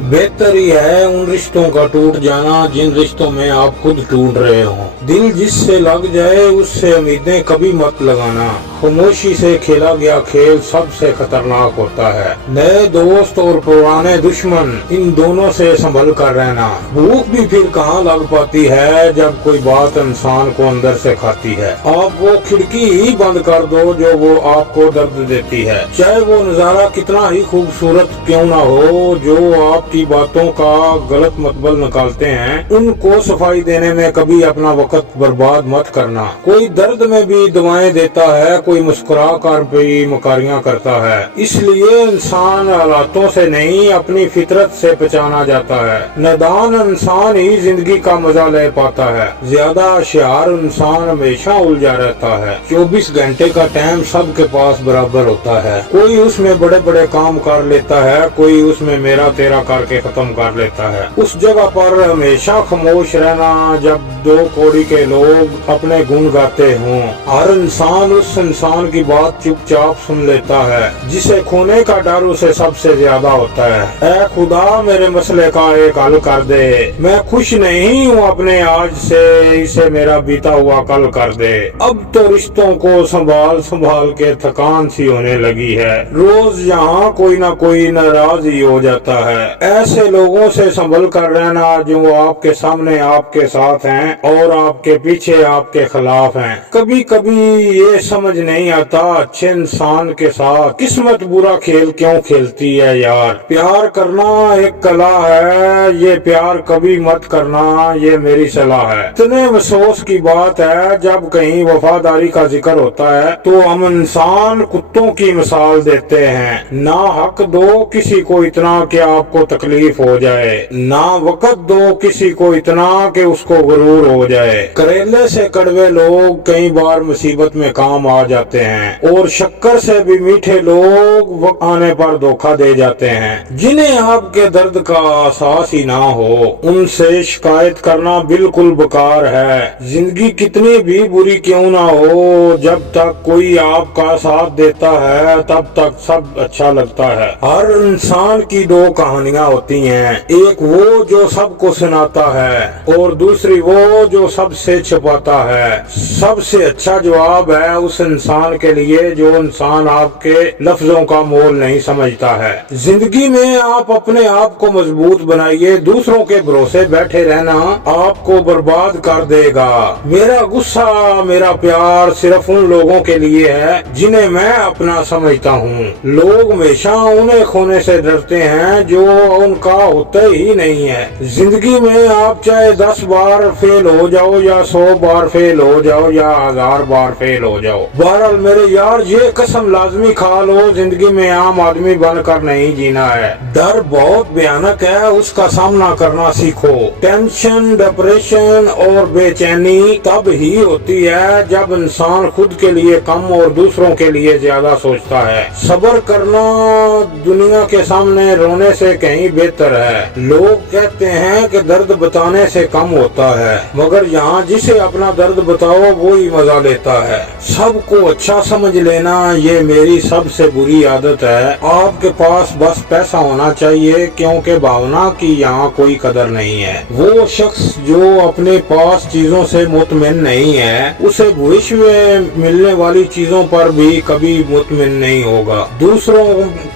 बेहतर ही है उन रिश्तों का टूट जाना जिन रिश्तों में आप खुद टूट रहे हो। दिल जिससे लग जाए उससे उम्मीदें कभी मत लगाना। खामोशी से खेला गया खेल सबसे खतरनाक होता है। नए दोस्त और पुराने दुश्मन, इन दोनों से संभल कर रहना। भूख भी फिर कहाँ लग पाती है जब कोई बात इंसान को अंदर से खाती है। आप वो खिड़की ही बंद कर दो जो वो आपको दर्द देती है, चाहे वो नजारा कितना ही खूबसूरत क्यों ना हो। जो आपकी बातों का गलत मतलब निकालते हैं, उनको सफाई देने में कभी अपना वक्त बर्बाद मत करना। कोई दर्द में भी दवाएं देता है, कोई मुस्कुरा कर भी मकारियां करता है। इसलिए इंसान हालातों से नहीं अपनी फितरत से पहचाना जाता है। नादान इंसान ही जिंदगी का मजा ले पाता है। ज्यादा होशियार इंसान हमेशा उलझा रहता है। 24 घंटे का टाइम सबके पास बराबर होता है। कोई उसमें बड़े बड़े काम कर लेता है, कोई उसमें मेरा तेरा करके खत्म कर लेता है। उस जगह पर हमेशा खामोश रहना जब दो कौड़ी के लोग अपने गुण गाते हों। हर इंसान उस इंसान की बात चुपचाप सुन लेता है जिसे खोने का डर उसे सबसे ज्यादा होता है। ऐ खुदा मेरे मसले का एक हल कर दे, मैं खुश नहीं हूँ अपने आज से, इसे मेरा बीता हुआ कल कर दे। अब तो रिश्तों को संभाल संभाल के थकान सी होने लगी है। रोज यहाँ कोई ना कोई नाराज ही हो जाता है। ऐसे लोगों से संभल कर रहना जो आपके सामने आपके साथ हैं और आपके पीछे आपके खिलाफ हैं। कभी कभी ये समझ नहीं आता अच्छे इंसान के साथ किस्मत बुरा खेल क्यों खेलती है यार। प्यार करना एक कला है, ये प्यार कभी मत करना, ये मेरी सलाह है। इतने अफसोस की बात है जब कहीं वफादारी का जिक्र होता है तो हम इंसान कुत्तों की मिसाल देते हैं। ना हक दो किसी को इतना कि आपको तकलीफ हो जाए, ना वक़्त दो किसी को इतना कि उसको गुरूर हो जाए। करेले से कड़वे लोग कई बार मुसीबत में काम आ जाते हैं और शक्कर से भी मीठे लोग वक्त आने पर धोखा दे जाते हैं। जिन्हें आपके दर्द का एहसास ही ना हो उनसे शिकायत करना बिल्कुल बेकार है। जिंदगी कितनी भी बुरी क्यों ना हो, जब तक कोई आपका साथ देता है तब तक सब अच्छा लगता है। हर इंसान की दो कहानियां होती हैं, एक वो जो सबको सुनाता है और दूसरी वो जो सबसे छुपाता है। सबसे अच्छा जवाब है उस इंसान के लिए जो इंसान आपके लफ्जों का मोल नहीं समझता है। जिंदगी में आप अपने आप को मजबूत बनाइए, दूसरों के भरोसे बैठे रहना आपको बर्बाद कर देगा। मेरा गुस्सा मेरा प्यार सिर्फ उन लोगों के लिए है जिन्हें मैं अपना समझता हूँ। लोग हमेशा उन्हें खोने से डरते हैं जो उनका होता ही नहीं है। जिंदगी में आप चाहे 10 बार फेल हो जाओ या 100 बार फेल हो जाओ या 1000 बार फेल हो जाओ, बहरहाल मेरे यार ये कसम लाजमी खा लो जिंदगी में आम आदमी बनकर नहीं जीना है। डर बहुत भयानक है, उसका सामना करना सीखो। टेंशन, डिप्रेशन और बेचैनी तब ही होती है जब इंसान खुद के लिए कम और दूसरों के लिए ज्यादा सोचता है। सब्र करना दुनिया के सामने रोने से कहीं बेहतर है। लोग कहते हैं कि दर्द बताने से कम होता है, मगर यहाँ जिसे अपना दर्द बताओ वो ही मजा लेता है। सबको अच्छा समझ लेना ये मेरी सबसे बुरी आदत है। आपके पास बस पैसा होना चाहिए क्योंकि भावना की यहाँ कोई कदर नहीं है। वो शख्स जो अपने पास चीजों से मुतमिन नहीं है उसे भविष्य में मिलने वाली चीजों पर भी कभी मुतमिन नहीं होगा। दूसरों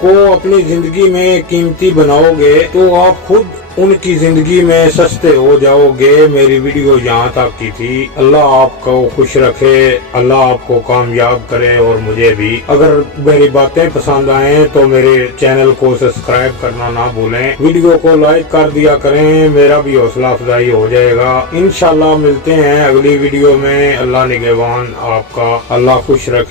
को अपनी जिंदगी में कीमती बनाओगे तो आप खुद उनकी जिंदगी में सस्ते हो जाओगे। मेरी वीडियो यहाँ तक की थी। अल्लाह आपको खुश रखे, अल्लाह आपको कामयाब करे और मुझे भी। अगर मेरी बातें पसंद आए तो मेरे चैनल को सब्सक्राइब करना ना भूलें। वीडियो को लाइक कर दिया करें, मेरा भी हौसला अफजाई हो जाएगा। इंशाल्लाह मिलते हैं अगली वीडियो में। अल्लाह निगहबान आपका, अल्लाह खुश रखे।